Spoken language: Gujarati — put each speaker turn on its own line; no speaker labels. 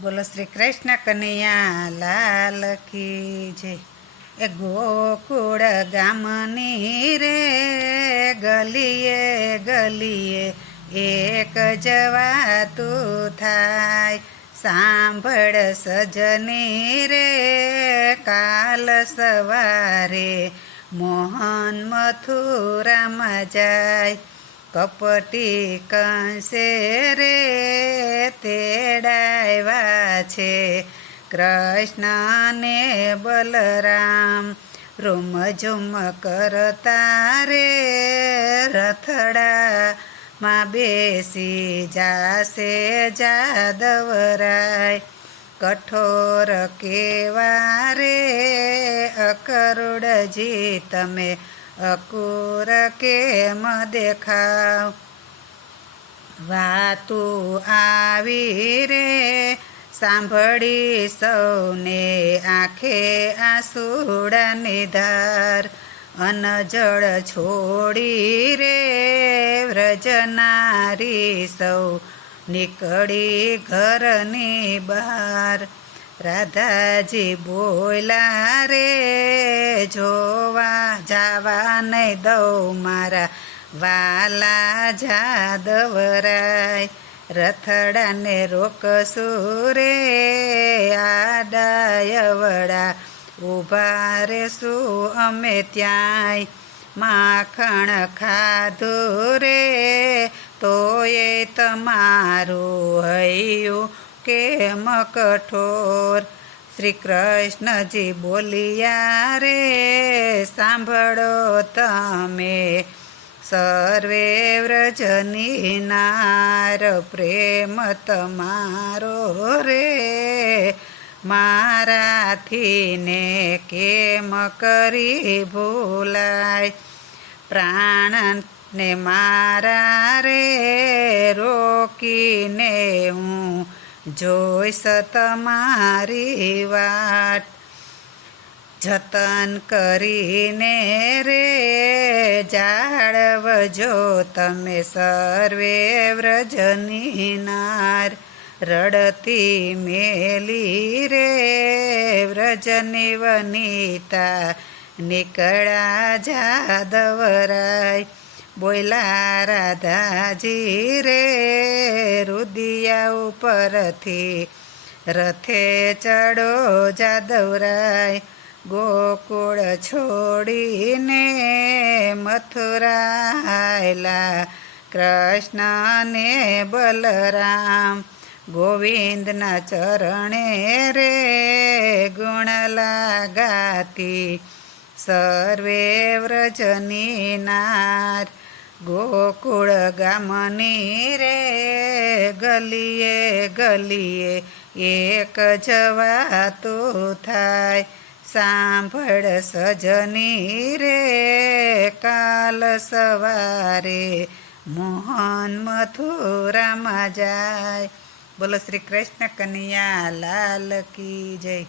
બોલો શ્રી કૃષ્ણ કનૈયા લાલ કી જય. એ ગોકુળ ગામની રે ગલીએ ગલીએ એક જવાતું થાય. સાંભળ સજની રે કાલ સવારે મોહન મથુરામાં જાય. કપટી કંસે રે તેડાવ્યા છે. કૃષ્ણ ને બલરામ રૂમ ઝુમ કરતા રે. રથડા માં બેસી જાશે જાદવરાય. કઠોર કેવા રે? અકરુડજી, તમે અકુર કેમ દેખાવ? વાતું આવી રે. સાંભળી સૌને આંખે આંસુડાની ધાર અનજળ છોડી રે. વ્રજનારી સૌ નીકળી ઘરની બહાર. રાધાજી બોલા રે, જોવા જાવા નહીં દઉં મારા વાલા જાદવરાય, રથડાને રોકશું રે, આડાયવડા ઊભા રેશું અમે ત્યાંય. માખણ ખાધું રે, તોય તમારું હૈયું કેમ કઠોર? શ્રી કૃષ્ણજી બોલિયા રે, સાંભળો તમે. સર્વે વ્રજની નાર પ્રેમ તમારો રે મારાથી ને કેમ કરી ભૂલાય પ્રાણને મારા રે રોકીને હું જોઈશ તમારી વાટ જતન કરીને રે જાળવજો તમે સર્વે વ્રજની નાર. રડતી મેલી રે વ્રજની વનિતા. નીકળા જાદવરાય બોયલા રાધાજી રે રુદિયા ઉપરથી. રથે ચડો જાદવરાય ગોકુળ છોડીને મથુરાયલા કૃષ્ણને બલરામ ગોવિંદના ચરણે રે ગુણ લાગાતી. સર્વે વ્રજની નાર ગોકુળ ગામની રે ગલીએ ગલીએ એક જવાતું થાય. સાંભળ સજની રે કાલ સવારે. મોહન મથુરામાં જાય. બોલો શ્રી કૃષ્ણ કનૈયા, લાલ કી જય.